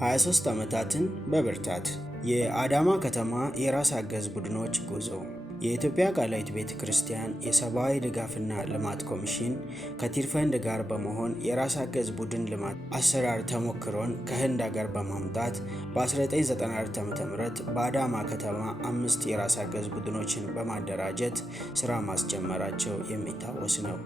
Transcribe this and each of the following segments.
23 ዓመታትን በብርታት የአዳማ ከተማ የራስ አገዝ ቡድኖች ጉዞ የኢትዮጵያ ቃላዊት ቤተክርስቲያን የሰብአዊ ድጋፍና ልማት ኮሚሽን ከቲርፈንድ ጋር በመሆን የራስ አገዝ ቡድን ልማት አሰራር ተሞክሮን ከህንድ ሀገር በማምጣት በ1994 ዓ.ም በአዳማ ከተማ 5 የራስ አገዝ ቡድኖችን በማደራጀት ስራ ማስጀመራቸው የሚታወስ ነው።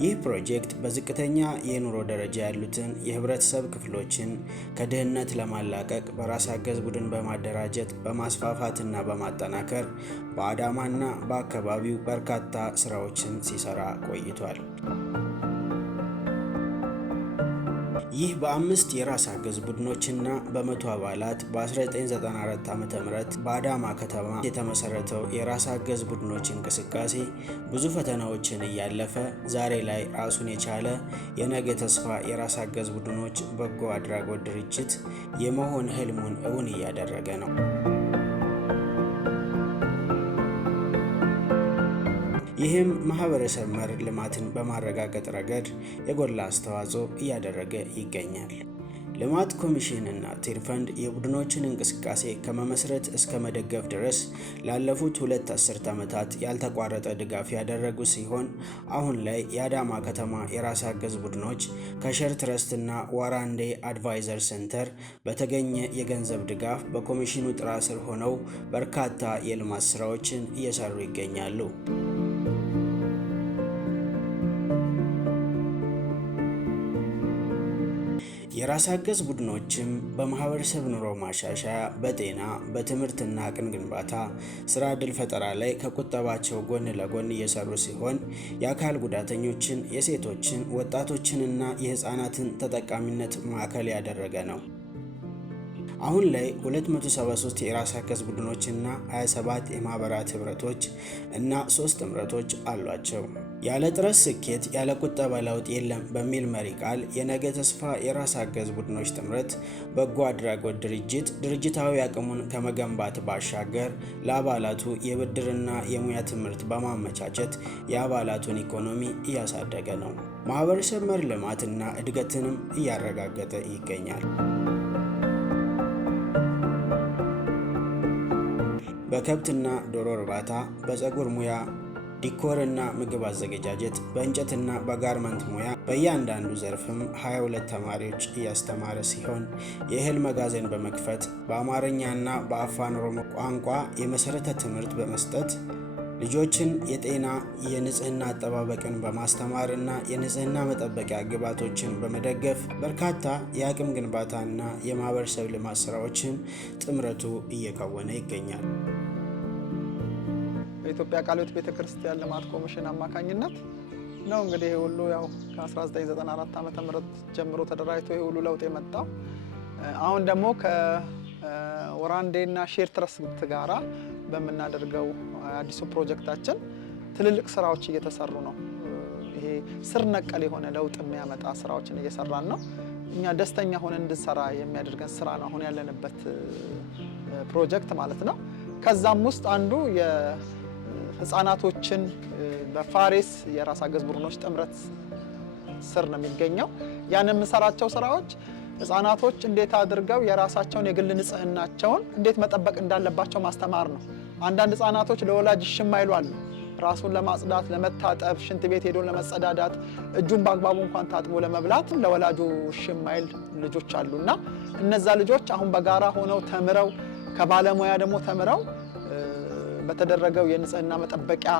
ይህ ፕሮጀክት በዝቅተኛ የኑሮ ደረጃ ያሉትን የህብረተሰብ ክፍሎችን ከድህነት ለማላቀቅ በራስ አገዝ ቡድን በማደራጀት በማስፋፋትና በማጠናከር በአዳማና በአካባቢው በርካታ ስራዎችን ሲሰራ ቆይቷል። ይህ በ5 የራስ አገዝ ቡድኖችና በ100 አባላት በ1994 ዓ.ም በአዳማ ከተማ የተመሰረተው የራስ አገዝ ቡድኖች እንቅስቃሴ ብዙ ፈተናዎችን እያለፈ ዛሬ ላይ ራሱን የቻለ የነገ ተስፋ የራስ አገዝ ቡድኖች በጎ አድራጎት ድርጅት የመሆን ህልሙን እውን እያደረገ ነው። ይህም ማህበረሰብ መር ልማትን በማረጋገጥ ረገድ የጎላ አስተዋጽኦ እያደረገ ይገኛል። ልማት ኮሚሽን እና ቲርፈንድ የቡድኖችን እንቅስቃሴ ከመመስረት እስከ መደገፍ ድረስ ላለፉት 2 አስርት ዓመታት ያልተቋረጠ ድጋፍ ያደረጉ ሲሆን አሁን ላይ የአዳማ ከተማ የራስ አገዝ ቡድኖች ከሸር ትረስት እና ዋራንዴ አድቫይዘር ሴንተር በተገኘ የገንዘብ ድጋፍ በኮሚሽኑ ጥላ ስር ሆነው በርካታ የልማት ስራዎችን እየሰሩ ይገኛሉ። የራስ አገዝ ቡድኖችም በማህበረሰብ ኑሮ ማሻሻያ፣ በጤና፣ በትምህርትና አቅም ግንባታ፣ ስራ ዕድል ፈጠራ ላይ ከቁጠባቸው ጎን ለጎን እየሰሩ ሲሆን የአካል ጉዳተኞችን፣ የሴቶችን፣ ወጣቶችንና የህፃናትን ተጠቃሚነት ማዕከል ያደረገ ነው። አሁን ላይ 273 የራስ አገዝ ቡድኖችና 27 የማህበራት ህብረቶች እና 3 ጥምረቶች አሏቸው። ያለ ጥረት ስኬት ያለ ቁጠባ ለውጥ የለም በሚል መሪ ቃል የነገ ተስፋ የራስ አገዝ ቡድኖች ጥምረት በጎ አድራጎት ድርጅት ድርጅታዊ አቅሙን ከመገንባት ባሻገር ለአባላቱ የብድርና የሙያ ትምህርት በማመቻቸት የአባላቱን ኢኮኖሚ እያሳደገ ነው። ማህበረሰብ መር ልማትና እድገትንም እያረጋገጠ ይገኛል። በከብትና ዶሮ እርባታ፣ በፀጉር ሙያ፣ ዲኮርና ምግብ አዘገጃጀት፣ በእንጨትና በጋርመንት ሙያ በእያንዳንዱ ዘርፍም 22 ተማሪዎች እያስተማረ ሲሆን የእህል መጋዘን በመክፈት በአማርኛና በአፋን ኦሮሞ ቋንቋ የመሰረተ ትምህርት በመስጠት ልጆችን የጤና የንጽህና አጠባበቅን በማስተማርና የንጽህና መጠበቂያ ግብዓቶችን በመደገፍ በርካታ የአቅም ግንባታና የማህበረሰብ ልማት ስራዎችን ጥምረቱ እየከወነ ይገኛል። በኢትዮጵያ ቃላዊት ቤተክርስቲያን ልማት ኮሚሽን አማካኝነት ነው እንግዲህ ሁሉ ያው ከ1994 ዓ.ም ጀምሮ ተደራጅቶ ሁሉ ለውጥ የመጣው። አሁን ደግሞ ከወራንዴና ሼር ትረስት ጋራ በመናደርገው አዲሱ ፕሮጀክታችን ትልልቅ ስራዎች እየተሰሩ ነው። ይሄ ስር ነቀል የሆነ ለውጥ የሚያመጣ ስራዎችን እየሰራን ነው። እኛ ደስተኛ ሆነን እንድንሰራ የሚያደርገን ስራ ነው አሁን ያለንበት ፕሮጀክት ማለት ነው። ከዛም ውስጥ አንዱ የህፃናቶችን በፋሬስ የራስ አገዝ ቡድኖች ጥምረት ስር ነው የሚገኘው። ያን የምንሰራቸው ስራዎች ህፃናቶች እንዴት አድርገው የራሳቸውን የግል ንጽህናቸውን እንዴት መጠበቅ እንዳለባቸው ማስተማር ነው። አንዳንድ ህፃናቶች ለወላጅ ሽማይሉ አሉ። ራሱን ለማጽዳት፣ ለመታጠብ፣ ሽንት ቤት ሄዶ ለመጸዳዳት፣ እጁን በአግባቡ እንኳን ታጥቦ ለመብላት ለወላጁ ሽማይል ልጆች አሉና እነዛ ልጆች አሁን በጋራ ሆነው ተምረው ከባለሙያ ደግሞ ተምረው በተደረገው የንጽህና መጠበቂያ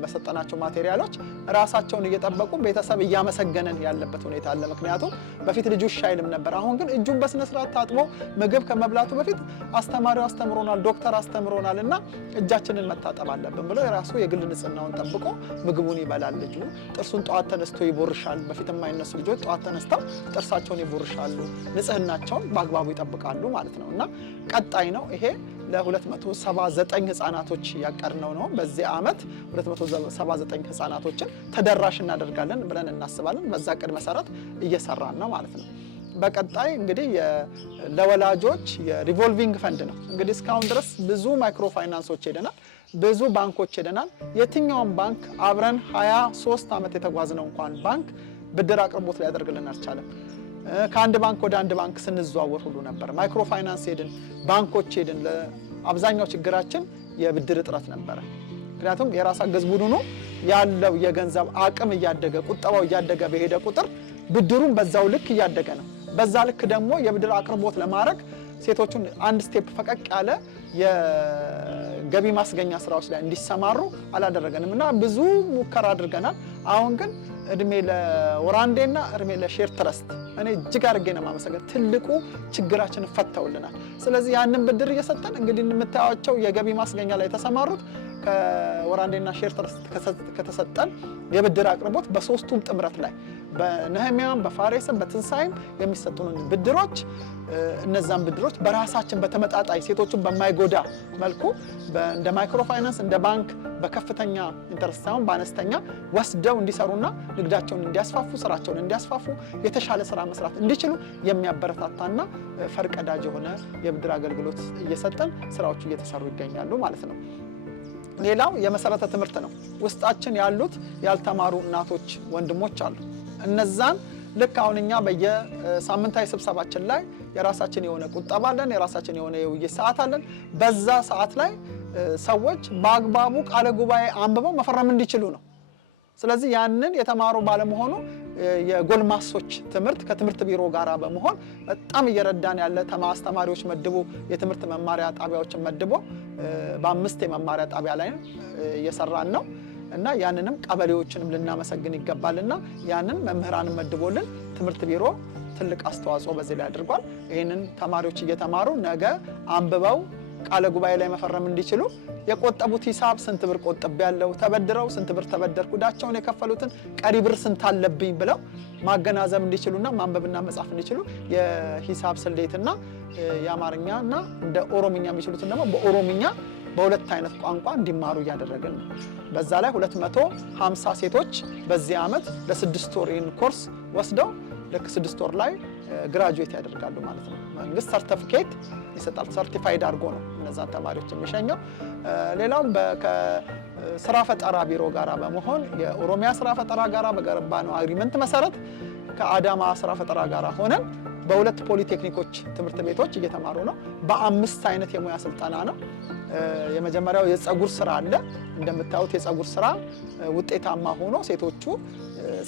በሰጠናቸው ማቴሪያሎች ራሳቸውን እየጠበቁ ቤተሰብ እያመሰገነን ያለበት ሁኔታ አለ። ምክንያቱም በፊት ልጁ ሻይልም ነበር። አሁን ግን እጁን በስነ ስርዓት ታጥቦ ምግብ ከመብላቱ በፊት አስተማሪው አስተምሮናል፣ ዶክተር አስተምሮናልና እጃችንን መታጠብ አለብን ብሎ የራሱ የግል ንጽህናውን ጠብቆ ምግቡን ይበላል። ልጁ ጥርሱን ጠዋት ተነስቶ ይቦርሻል። በፊት የማይነሱ ልጆች ጠዋት ተነስተው ጥርሳቸውን ይቦርሻሉ፣ ንጽህናቸውን በአግባቡ ይጠብቃሉ ማለት ነው እና ቀጣይ ነው ይሄ ለ279 ህፃናቶች ያቀርነው ነው። በዚህ ዓመት 279 ህፃናቶችን ተደራሽ እናደርጋለን ብለን እናስባለን። በዛ ቅድ መሰረት እየሰራን ነው ማለት ነው። በቀጣይ እንግዲህ ለወላጆች የሪቮልቪንግ ፈንድ ነው። እንግዲህ እስካሁን ድረስ ብዙ ማይክሮ ፋይናንሶች ሄደናል፣ ብዙ ባንኮች ሄደናል። የትኛውም ባንክ አብረን 23 ዓመት የተጓዝነው እንኳን ባንክ ብድር አቅርቦት ሊያደርግልን አልቻለም። ከአንድ ባንክ ወደ አንድ ባንክ ስንዘዋወር ሁሉ ነበር። ማይክሮ ፋይናንስ ሄድን፣ ባንኮች ሄድን። ለአብዛኛው ችግራችን የብድር እጥረት ነበረ። ምክንያቱም የራስ አገዝ ቡድኑ ያለው የገንዘብ አቅም እያደገ ቁጠባው እያደገ በሄደ ቁጥር ብድሩን በዛው ልክ እያደገ ነው። በዛ ልክ ደግሞ የብድር አቅርቦት ለማድረግ ሴቶቹን አንድ ስቴፕ ፈቀቅ ያለ የገቢ ማስገኛ ስራዎች ላይ እንዲሰማሩ አላደረገንም እና ብዙ ሙከራ አድርገናል። አሁን ግን እድሜ ለወራንዴና እድሜ ለሼር ትረስት እኔ እጅግ አድርጌ ነው የማመሰግነው። ትልቁ ችግራችንን ፈተውልናል። ስለዚህ ያንን ብድር እየሰጠን እንግዲህ የምታዩቸው የገቢ ማስገኛ ላይ የተሰማሩት ከወራንዴና ሼር ትረስት ከተሰጠን የብድር አቅርቦት በሶስቱም ጥምረት ላይ በነህሚያም በፋሬስም በትንሳኤም የሚሰጡን ብድሮች እነዛን ብድሮች በራሳችን በተመጣጣኝ ሴቶችን በማይጎዳ መልኩ እንደ ማይክሮ ፋይናንስ እንደ ባንክ በከፍተኛ ኢንተረስት ሳይሆን በአነስተኛ ወስደው እንዲሰሩና ንግዳቸውን እንዲያስፋፉ ስራቸውን እንዲያስፋፉ የተሻለ ስራ መስራት እንዲችሉ የሚያበረታታና ፈርቀዳጅ የሆነ የብድር አገልግሎት እየሰጠን ስራዎቹ እየተሰሩ ይገኛሉ ማለት ነው። ሌላው የመሰረተ ትምህርት ነው። ውስጣችን ያሉት ያልተማሩ እናቶች ወንድሞች አሉ። እነዛን ልክ አሁን እኛ በየሳምንታዊ ስብሰባችን ላይ የራሳችን የሆነ ቁጠባ አለን፣ የራሳችን የሆነ የውይይት ሰዓት አለን። በዛ ሰዓት ላይ ሰዎች በአግባቡ ቃለ ጉባኤ አንብበው መፈረም እንዲችሉ ነው። ስለዚህ ያንን የተማሩ ባለመሆኑ የጎልማሶች ትምህርት ከትምህርት ቢሮ ጋራ በመሆን በጣም እየረዳን ያለ አስተማሪዎች መድቦ የትምህርት መማሪያ ጣቢያዎችን መድቦ በ5 የመማሪያ ጣቢያ ላይ እየሰራን ነው እና ያንንም ቀበሌዎችንም ልናመሰግን ይገባልና ያንን መምህራንን መድቦልን ትምህርት ቢሮ ትልቅ አስተዋጽኦ በዚህ ላይ አድርጓል። ይህንን ተማሪዎች እየተማሩ ነገ አንብበው ቃለ ጉባኤ ላይ መፈረም እንዲችሉ የቆጠቡት ሂሳብ ስንት ብር ቆጥብ ያለው ተበድረው ስንት ብር ተበደርኩ ዳቸውን የከፈሉትን ቀሪ ብር ስንት አለብኝ ብለው ማገናዘብ እንዲችሉና ማንበብና መጻፍ እንዲችሉ የሂሳብ ስሌትና የአማርኛና እንደ ኦሮምኛ የሚችሉትን ደግሞ በኦሮምኛ በሁለት አይነት ቋንቋ እንዲማሩ እያደረግን ነው። በዛ ላይ 250 ሴቶች በዚህ ዓመት ለ6 ወር ይህን ኮርስ ወስደው ልክ 6 ወር ላይ ግራጁዌት ያደርጋሉ ማለት ነው። መንግስት ሰርቲፊኬት ይሰጣል። ሰርቲፋይድ አድርጎ ነው እነዛን ተማሪዎች የሚሸኘው። ሌላውም ከስራ ፈጠራ ቢሮ ጋራ በመሆን የኦሮሚያ ስራ ፈጠራ ጋራ በገባነው አግሪመንት መሰረት ከአዳማ ስራ ፈጠራ ጋራ ሆነን በሁለት ፖሊቴክኒኮች ትምህርት ቤቶች እየተማሩ ነው። በ5 አይነት የሙያ ስልጠና ነው። የመጀመሪያው የፀጉር ስራ አለ። እንደምታዩት የፀጉር ስራ ውጤታማ ሆኖ ሴቶቹ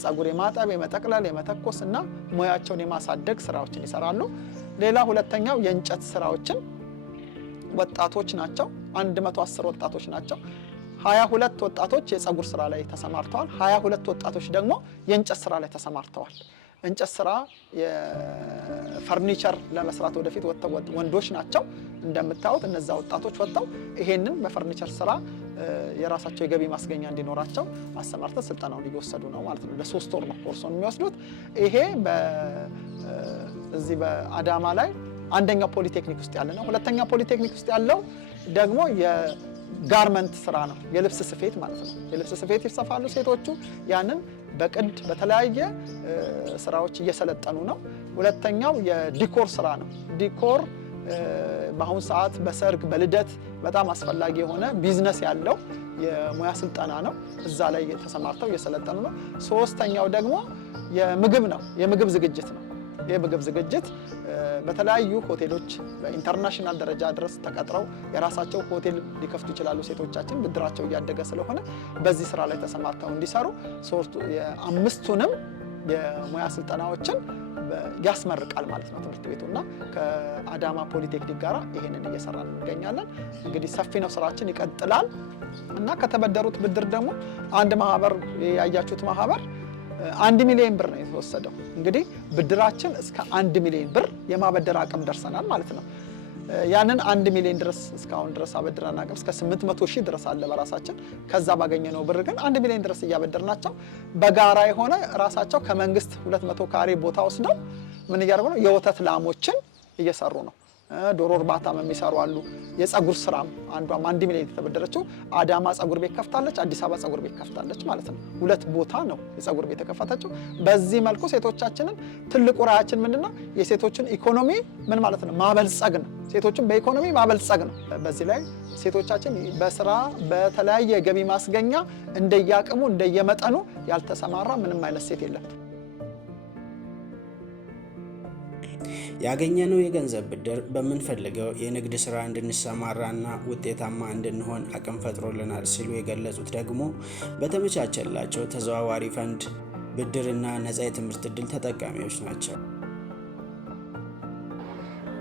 ፀጉር የማጠብ የመጠቅለል የመተኮስ እና ሙያቸውን የማሳደግ ስራዎችን ይሰራሉ። ሌላ ሁለተኛው የእንጨት ስራዎችን ወጣቶች ናቸው። 110 ወጣቶች ናቸው። 22 ወጣቶች የፀጉር ስራ ላይ ተሰማርተዋል። 22 ወጣቶች ደግሞ የእንጨት ስራ ላይ ተሰማርተዋል። እንጨት ስራ የፈርኒቸር ለመስራት ወደፊት ወጥተው ወንዶች ናቸው። እንደምታዩት እነዛ ወጣቶች ወጥተው ይሄንን በፈርኒቸር ስራ የራሳቸው የገቢ ማስገኛ እንዲኖራቸው አሰማርተው ስልጠናውን እየወሰዱ ነው ማለት ነው። ለ3 ወር ነው ኮርሱን የሚወስዱት። ይሄ እዚህ በአዳማ ላይ አንደኛው ፖሊቴክኒክ ውስጥ ያለ ነው። ሁለተኛው ፖሊቴክኒክ ውስጥ ያለው ደግሞ የጋርመንት ስራ ነው፣ የልብስ ስፌት ማለት ነው። የልብስ ስፌት ይሰፋሉ ሴቶቹ። ያንን በቅድ በተለያየ ስራዎች እየሰለጠኑ ነው። ሁለተኛው የዲኮር ስራ ነው። ዲኮር በአሁኑ ሰዓት በሰርግ በልደት በጣም አስፈላጊ የሆነ ቢዝነስ ያለው የሙያ ስልጠና ነው። እዛ ላይ ተሰማርተው እየሰለጠኑ ነው። ሶስተኛው ደግሞ የምግብ ነው፣ የምግብ ዝግጅት ነው። የምግብ ዝግጅት በተለያዩ ሆቴሎች በኢንተርናሽናል ደረጃ ድረስ ተቀጥረው የራሳቸው ሆቴል ሊከፍቱ ይችላሉ። ሴቶቻችን ብድራቸው እያደገ ስለሆነ በዚህ ስራ ላይ ተሰማርተው እንዲሰሩ የ5ቱንም የሙያ ስልጠናዎችን ያስመርቃል ማለት ነው ትምህርት ቤቱና ከአዳማ ፖሊቴክኒክ ጋር ይሄንን እየሰራን እንገኛለን። እንግዲህ ሰፊ ነው ስራችን፣ ይቀጥላል እና ከተበደሩት ብድር ደግሞ አንድ ማህበር ያያችሁት ማህበር 1 ሚሊዮን ብር ነው የተወሰደው። እንግዲህ ብድራችን እስከ 1 ሚሊዮን ብር የማበደር አቅም ደርሰናል ማለት ነው። ያንን 1 ሚሊዮን ድረስ እስካሁን ድረስ አበድረን አቅም እስከ 800 ሺህ ድረስ አለ በራሳችን። ከዛ ባገኘነው ብር ግን 1 ሚሊዮን ድረስ እያበደርናቸው በጋራ የሆነ ራሳቸው ከመንግስት 200 ካሬ ቦታ ወስደው ምን እያደረጉ ነው? የወተት ላሞችን እየሰሩ ነው። ዶሮ እርባታም የሚሰሩ አሉ። የፀጉር ስራም አንዷም 1 ሚሊዮን የተበደረችው አዳማ ፀጉር ቤት ከፍታለች፣ አዲስ አበባ ፀጉር ቤት ከፍታለች ማለት ነው። 2 ቦታ ነው የፀጉር ቤት የከፈተችው። በዚህ መልኩ ሴቶቻችንን ትልቁ ራያችን ምንድነው? የሴቶችን ኢኮኖሚ ምን ማለት ነው? ማበልጸግ ነው። ሴቶችን በኢኮኖሚ ማበልጸግ ነው። በዚህ ላይ ሴቶቻችን በስራ በተለያየ ገቢ ማስገኛ እንደየአቅሙ እንደየመጠኑ ያልተሰማራ ምንም አይነት ሴት የለም። ያገኘነው የገንዘብ ብድር በምንፈልገው የንግድ ስራ እንድንሰማራና ውጤታማ እንድንሆን አቅም ፈጥሮልናል ሲሉ የገለጹት ደግሞ በተመቻቸላቸው ተዘዋዋሪ ፈንድ ብድርና ነፃ የትምህርት ዕድል ተጠቃሚዎች ናቸው።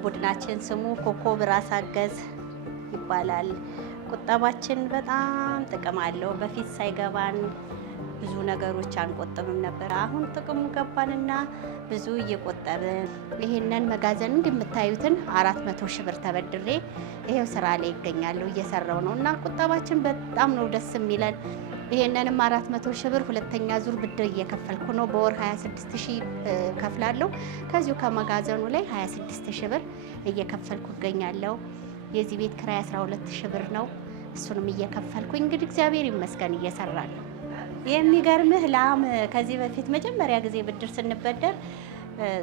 ቡድናችን ስሙ ኮከብ ራስ አገዝ ይባላል። ቁጠባችን በጣም ጥቅም አለው። በፊት ሳይገባን ብዙ ነገሮች አንቆጥብም ነበር። አሁን ጥቅሙ ገባንና ብዙ እየቆጠብን ይሄንን መጋዘን እንደምታዩትን 400 ሺህ ብር ተበድሬ ይሄው ስራ ላይ ይገኛለሁ፣ እየሰራው ነው እና ቁጠባችን በጣም ነው ደስ የሚለን። ይሄንንም 400 ሺህ ብር ሁለተኛ ዙር ብድር እየከፈልኩ ነው። በወር 26 ሺህ ከፍላለሁ። ከዚሁ ከመጋዘኑ ላይ 26 ሺህ ብር እየከፈልኩ እገኛለሁ። የዚህ ቤት ክራይ 12 ሺህ ብር ነው። እሱንም እየከፈልኩኝ እንግዲህ እግዚአብሔር ይመስገን እየሰራለሁ። የሚገርምህ ላም ከዚህ በፊት መጀመሪያ ጊዜ ብድር ስንበደር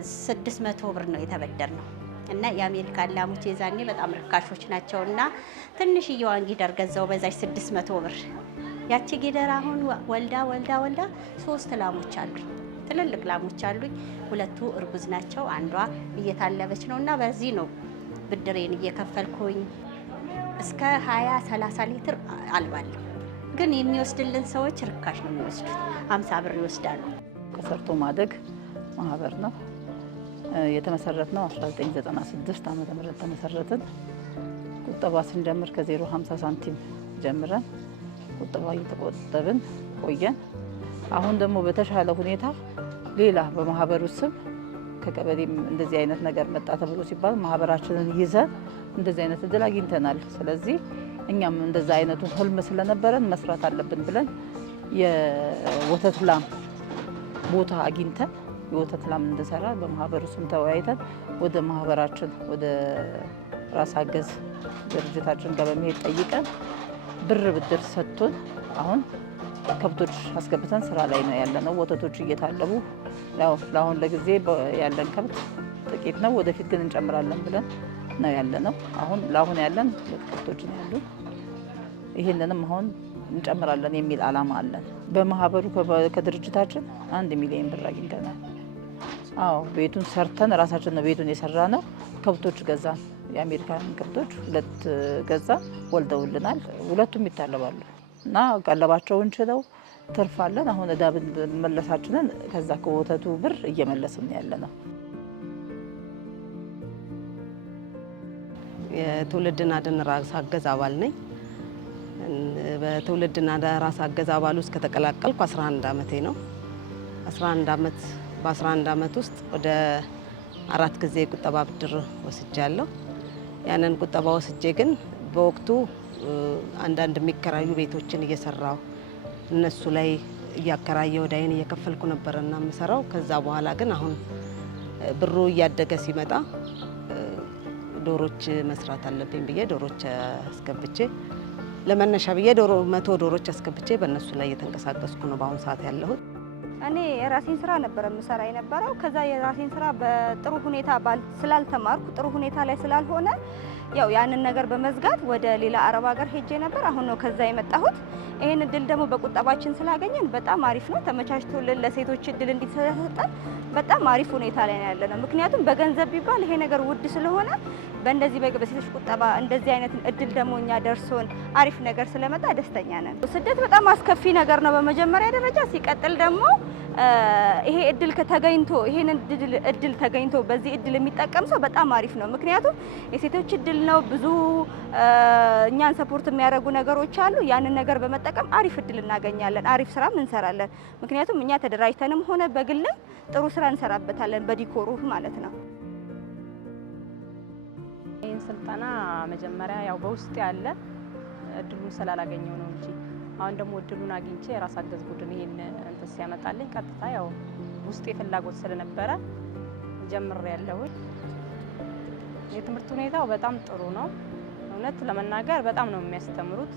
600 ብር ነው የተበደርነው እና የአሜሪካን ላሞች የዛኔ በጣም ርካሾች ናቸው እና ትንሽዬዋን ጊደር ገዛው በዛች 600 ብር። ያቺ ጊደር አሁን ወልዳ 3 ላሞች አሉኝ፣ ትልልቅ ላሞች አሉኝ። 2 እርጉዝ ናቸው፣ አንዷ እየታለበች ነው እና በዚህ ነው ብድሬን እየከፈልኩኝ እስከ 20-30 ሊትር አልባለሁ። ግን የሚወስድልን ሰዎች ርካሽ ነው የሚወስዱት፣ 50 ብር ይወስዳሉ። ከሰርቶ ማደግ ማህበር ነው የተመሰረትነው። 1996 ዓመተ ምህረት ተመሰረትን። ቁጠባ ስንጀምር ከ0.50 ሳንቲም ጀምረን ቁጠባ እየተቆጠብን ቆየን። አሁን ደግሞ በተሻለ ሁኔታ ሌላ በማህበሩ ስም ከቀበሌም እንደዚህ አይነት ነገር መጣ ተብሎ ሲባል ማህበራችንን ይዘን እንደዚህ አይነት እድል አግኝተናል። ስለዚህ እኛም እንደዛ አይነቱን ህልም ስለነበረን መስራት አለብን ብለን የወተት ላም ቦታ አግኝተን የወተት ላም እንድሰራ በማህበሩ ስም ተወያይተን ወደ ማህበራችን ወደ ራስ አገዝ ድርጅታችን ጋር በመሄድ ጠይቀን ብድር ሰጥቶን አሁን ከብቶች አስገብተን ስራ ላይ ነው ያለነው። ወተቶች እየታለቡ ያው ለአሁን ለጊዜ ያለን ከብት ጥቂት ነው። ወደፊት ግን እንጨምራለን ብለን ነው ያለነው። አሁን ለአሁን ያለን ከብቶች ነው ያሉ። ይሄንንም አሁን እንጨምራለን የሚል አላማ አለን። በማህበሩ ከድርጅታችን 1 ሚሊዮን ብር አግኝተናል። አዎ ቤቱን ሰርተን ራሳችን ነው ቤቱን የሰራ ነው። ከብቶች ገዛን፣ የአሜሪካን ከብቶች 2 ገዛን፣ ወልደውልናል። 2ቱም ይታለባሉ እና ቀለባቸውን ችለው ትርፋለን። አሁን እዳ መለሳችንን ከዛ ከወተቱ ብር እየመለስን ያለ ነው። የትውልድ እናድን ራስ አገዝ አባል ነኝ። በትውልድ እናድን ራስ አገዝ አባል ውስጥ ከተቀላቀልኩ 11 ዓመቴ ነው። 11 ዓመት ውስጥ ወደ 4 ጊዜ ቁጠባ ብድር ወስጃለሁ። ያንን ቁጠባ ወስጄ ግን በወቅቱ አንዳንድ የሚከራዩ ቤቶችን እየሰራው እነሱ ላይ እያከራየ ወዳይን እየከፈልኩ ነበርና የምሰራው። ከዛ በኋላ ግን አሁን ብሩ እያደገ ሲመጣ ዶሮች መስራት አለብኝ ብዬ ዶሮች አስገብቼ ለመነሻ ብዬ 100 ዶሮች አስገብቼ በእነሱ ላይ እየተንቀሳቀስኩ ነው በአሁኑ ሰዓት ያለሁት። እኔ የራሴን ስራ ነበር የምሰራ የነበረው። ከዛ የራሴን ስራ በጥሩ ሁኔታ ስላልተማርኩ ጥሩ ሁኔታ ላይ ስላልሆነ ያው ያንን ነገር በመዝጋት ወደ ሌላ አረብ ሀገር ሄጄ ነበር። አሁን ነው ከዛ የመጣሁት። ይሄን እድል ደግሞ በቁጠባችን ስላገኘን በጣም አሪፍ ነው። ተመቻችቶልን ለሴቶች እድል እንዲሰጠን በጣም አሪፍ ሁኔታ ላይ ነው ያለነው። ምክንያቱም በገንዘብ ቢባል ይሄ ነገር ውድ ስለሆነ በእንደዚህ በሴቶች ቁጠባ እንደዚህ አይነት እድል ደግሞ እኛ ደርሶን አሪፍ ነገር ስለመጣ ደስተኛ ነን። ስደት በጣም አስከፊ ነገር ነው በመጀመሪያ ደረጃ። ሲቀጥል ደግሞ ይሄ እድል ተገኝቶ ይሄንን እድል ተገኝቶ በዚህ እድል የሚጠቀም ሰው በጣም አሪፍ ነው። ምክንያቱም የሴቶች እድል ነው። ብዙ እኛን ሰፖርት የሚያደርጉ ነገሮች አሉ። ያንን ነገር በመጠቀም አሪፍ እድል እናገኛለን፣ አሪፍ ስራም እንሰራለን። ምክንያቱም እኛ ተደራጅተንም ሆነ በግልም ጥሩ ስራ እንሰራበታለን፣ በዲኮሩ ማለት ነው። ይህን ስልጠና መጀመሪያ ያው በውስጥ ያለ እድሉን ስላላገኘው ነው እንጂ አሁን ደግሞ እድሉን አግኝቼ የራስ አገዝ ቡድን ይሄን እንትን ሲያመጣልኝ ቀጥታ ያው ውስጤ ፍላጎት ስለነበረ ጀምሬያለሁ። የትምህርት ሁኔታው በጣም ጥሩ ነው። እውነት ለመናገር በጣም ነው የሚያስተምሩት።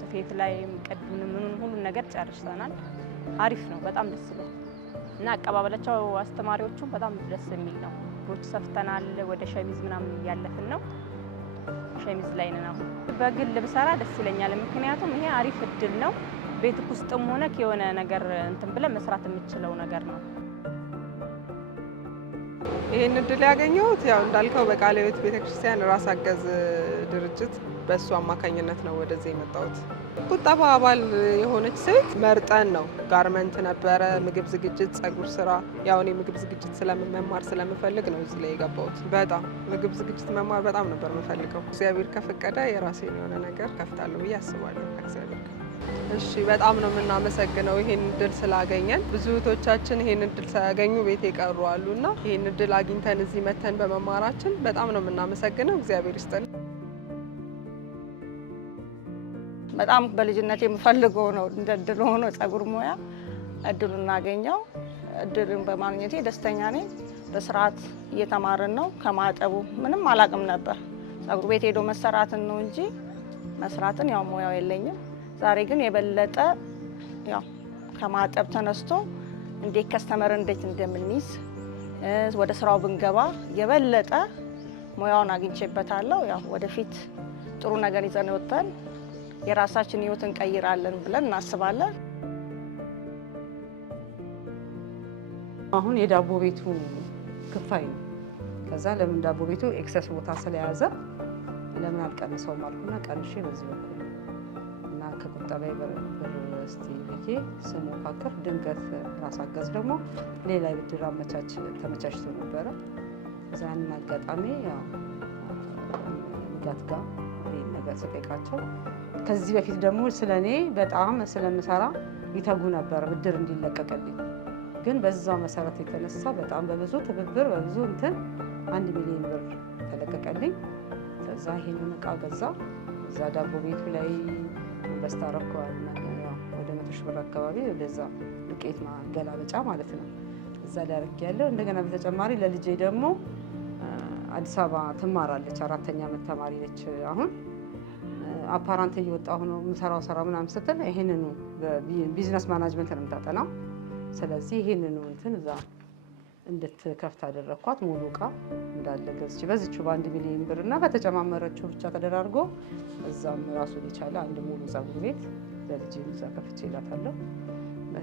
ስፌት ላይ ቀዱን ምኑን ሁሉን ነገር ጨርሰናል። አሪፍ ነው፣ በጣም ደስ ይላል እና አቀባበላቸው አስተማሪዎቹ በጣም ደስ የሚል ነው። ሮች ሰፍተናል፣ ወደ ሸሚዝ ምናምን እያለፍን ነው። ሸሚዝ ላይ ነው። በግል ብሰራ ደስ ይለኛል። ምክንያቱም ይሄ አሪፍ እድል ነው። ቤት ውስጥም ሆነ የሆነ ነገር እንትን ብለ መስራት የምችለው ነገር ነው። ይህን እድል ያገኘሁት ያው እንዳልከው በቃለ ሕይወት ቤተክርስቲያን ራስ አገዝ ድርጅት በእሱ አማካኝነት ነው ወደዚህ የመጣሁት። ቁጠባ አባል የሆነች ሴት መርጠን ነው። ጋርመንት ነበረ፣ ምግብ ዝግጅት፣ ጸጉር ስራ። ያው እኔ ምግብ ዝግጅት ስለመማር ስለምፈልግ ነው እዚህ ላይ የገባሁት። በጣም ምግብ ዝግጅት መማር በጣም ነበር የምፈልገው። እግዚአብሔር ከፈቀደ የራሴን የሆነ ነገር ከፍታለሁ ብዬ አስባለሁ ከእግዚአብሔር ጋር። እሺ፣ በጣም ነው የምናመሰግነው ይሄን እድል ስላገኘን። ብዙ እህቶቻችን ይሄን እድል ሳያገኙ ቤት የቀሩ አሉና ይሄን እድል አግኝተን እዚህ መተን በመማራችን በጣም ነው የምናመሰግነው። እግዚአብሔር ይስጥልን። በጣም በልጅነት የምፈልገው ነው እንደ እድል ሆኖ ጸጉር ሙያ እድሉን እናገኘው። እድሉን በማግኘቴ ደስተኛ ነኝ። በስርዓት እየተማርን ነው። ከማጠቡ ምንም አላቅም ነበር። ጸጉር ቤት ሄዶ መሰራትን ነው እንጂ መስራትን ያው ሙያው የለኝም። ዛሬ ግን የበለጠ ያው ከማጠብ ተነስቶ እንዴት ከስተመር እንዴት እንደምንይዝ ወደ ስራው ብንገባ የበለጠ ሙያውን አግኝቼበታለሁ። ያው ወደፊት ጥሩ ነገር ይዘን ወጥተን የራሳችን ህይወት እንቀይራለን ብለን እናስባለን። አሁን የዳቦ ቤቱ ክፋይ ነው። ከዛ ለምን ዳቦ ቤቱ ኤክሰስ ቦታ ስለያዘ ለምን አልቀንሰውም አልኩና ቀንሼ በዚህ በኩል እና ከቁጠባዬ ብር እስቲ ብዬ ስሞካከር ድንገት ራስ አገዝ ደግሞ ሌላ ብድር ተመቻችቶ ነበረ። እዛን አጋጣሚ ያው ንጋት ጋር ይሄን ነገር ስጠይቃቸው ከዚህ በፊት ደግሞ ስለኔ በጣም ስለምሰራ ይተጉ ነበር ብድር እንዲለቀቅልኝ። ግን በዛው መሰረት የተነሳ በጣም በብዙ ትብብር በብዙ እንትን 1 ሚሊዮን ብር ተለቀቀልኝ። ከዛ ይሄንን እቃ ገዛ። እዛ ዳቦ ቤቱ ላይ ኢንቨስት አደረኩኝ። ወደ 100 ሺህ ብር አካባቢ ወደዛ ዱቄት ማገላበጫ ማለት ነው። እዛ ላይ አድርጌያለሁ። እንደገና በተጨማሪ ለልጄ ደግሞ አዲስ አበባ ትማራለች፣ 4ኛ ዓመት ተማሪ ነች። አሁን አፓራንት እየወጣሁ ነው የምሰራው ስራ ምናምን ስትል ይሄንኑ ቢዝነስ ማናጅመንት ነው የምታጠናው። ስለዚህ ይሄንኑ እንትን እዛ እንድትከፍት አደረኳት። ሙሉ እቃ እንዳለ ገዝቼ በዚችው በ1 ሚሊዮን ብር እና በተጨማመረችው ብቻ ተደራርጎ እዛም ራሱን የቻለ አንድ ሙሉ ጸጉር ቤት ለልጄ እዛ ከፍቼ እላታለሁ።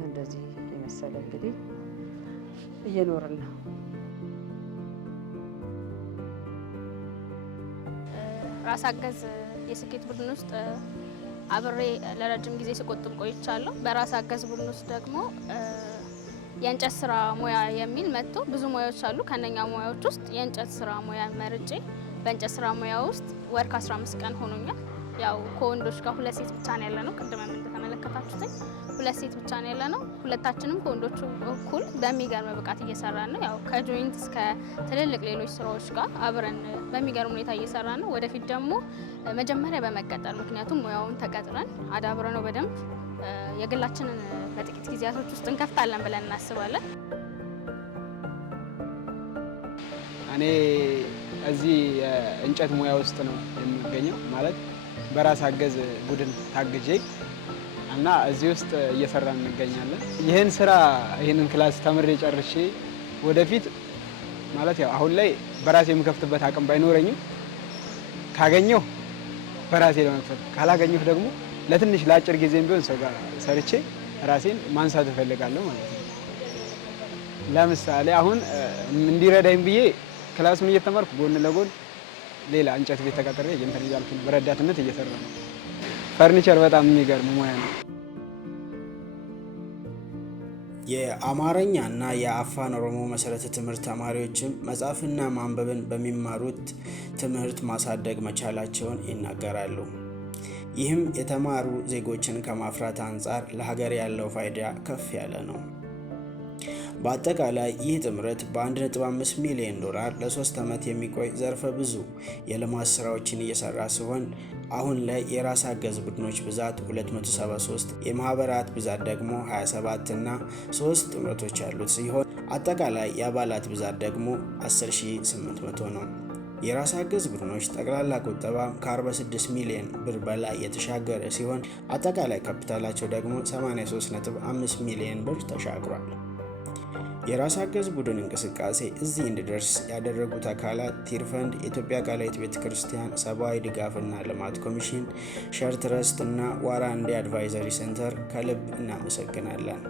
እንደዚህ የመሰለ እንግዲህ እየኖርን ነው። ራስ አገዝ የስኬት ቡድን ውስጥ አብሬ ለረጅም ጊዜ ስቆጥብ ቆይቻለሁ። በራስ አገዝ ቡድን ውስጥ ደግሞ የእንጨት ስራ ሙያ የሚል መጥቶ ብዙ ሙያዎች አሉ። ከነኛ ሙያዎች ውስጥ የእንጨት ስራ ሙያ መርጬ በእንጨት ስራ ሙያ ውስጥ ወር ከ15 ቀን ሆኖኛል። ያው ከወንዶች ጋር 2 ሴት ብቻ ነው ያለነው። ቅድም እንደተመለከታችሁት 2 ሴት ብቻ ነው ያለነው። ሁለታችንም ከወንዶቹ እኩል በሚገርም ብቃት እየሰራን ነው። ያው ከጆይንት እስከ ትልልቅ ሌሎች ስራዎች ጋር አብረን በሚገርም ሁኔታ እየሰራን ነው። ወደፊት ደግሞ መጀመሪያ በመቀጠር ምክንያቱም ሙያውን ተቀጥረን አዳብረ ነው በደንብ የግላችንን በጥቂት ጊዜያቶች ውስጥ እንከፍታለን ብለን እናስባለን። እኔ እዚህ የእንጨት ሙያ ውስጥ ነው የሚገኘው ማለት በራስ አገዝ ቡድን ታግጄ እና እዚህ ውስጥ እየሰራን እንገኛለን። ይህንን ክላስ ተምሬ ጨርሼ ወደፊት ማለት ያው አሁን ላይ በራሴ የምከፍትበት አቅም ባይኖረኝም ካገኘሁ በራሴ ለመክፈት ካላገኘሁ ደግሞ ለትንሽ ለአጭር ጊዜም ቢሆን ሰው ጋር ሰርቼ ራሴን ማንሳት እፈልጋለሁ ማለት ነው። ለምሳሌ አሁን እንዲረዳኝ ብዬ ክላሱን እየተማርኩ ጎን ለጎን ሌላ እንጨት ቤት ተቀጥሬ እንትን እያልኩ በረዳትነት እየሰራ ነው። ፈርኒቸር በጣም የሚገርም ሙያ ነው። የአማርኛና የአፋን ኦሮሞ መሰረተ ትምህርት ተማሪዎችም መጻፍና ማንበብን በሚማሩት ትምህርት ማሳደግ መቻላቸውን ይናገራሉ። ይህም የተማሩ ዜጎችን ከማፍራት አንጻር ለሀገር ያለው ፋይዳ ከፍ ያለ ነው። በአጠቃላይ ይህ ጥምረት በ1.5 ሚሊዮን ዶላር ለ3 ዓመት የሚቆይ ዘርፈ ብዙ የልማት ስራዎችን እየሰራ ሲሆን አሁን ላይ የራስ አገዝ ቡድኖች ብዛት 273፣ የማህበራት ብዛት ደግሞ 27 እና 3 ጥምረቶች ያሉት ሲሆን አጠቃላይ የአባላት ብዛት ደግሞ 10,800 ነው። የራስ አገዝ ቡድኖች ጠቅላላ ቁጠባ ከ46 ሚሊዮን ብር በላይ የተሻገረ ሲሆን አጠቃላይ ካፒታላቸው ደግሞ 83.5 ሚሊዮን ብር ተሻግሯል። የራስ አገዝ ቡድን እንቅስቃሴ እዚህ እንዲደርስ ያደረጉት አካላት ቲር ፈንድ፣ የኢትዮጵያ ቃለ ሕይወት ቤተክርስቲያን ሰብአዊ ድጋፍና ልማት ኮሚሽን፣ ሸር ትረስት እና ዋራንዴ አድቫይዘሪ ሴንተር ከልብ እናመሰግናለን።